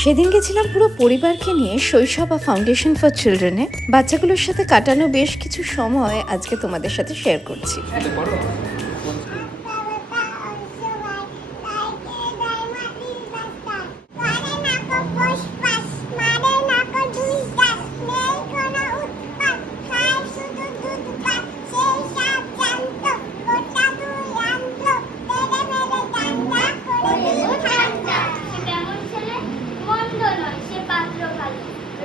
সেদিন গেছিলাম পুরো পরিবারকে নিয়ে শৈশব বা ফাউন্ডেশন ফর চিলড্রেনে। বাচ্চাগুলোর সাথে কাটানো বেশ কিছু সময় আজকে তোমাদের সাথে শেয়ার করছি।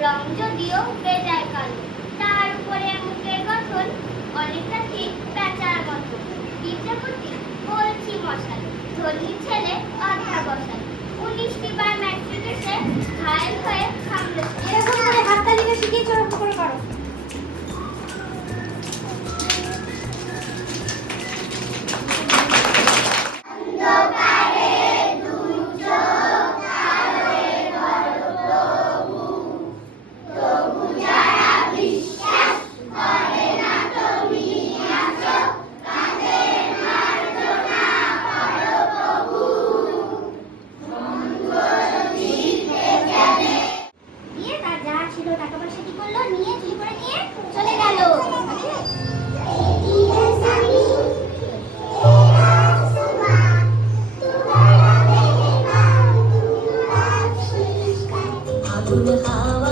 রং যদিও বেজায় কালো, তার উপরে মুখের গঠন অনেকটা ঠিক পেঁচার মতো। পিঠেপুটি বলছি মশাই, ধনী ছেলে অর্ধা বসাই। 19টি বার ম্যাট্রিক এসে ঘায়েল হয়ে সামনে এরকম করে হাততালিটা শিখিয়েছো, ওরকম করে করো। আগুন হাওয়া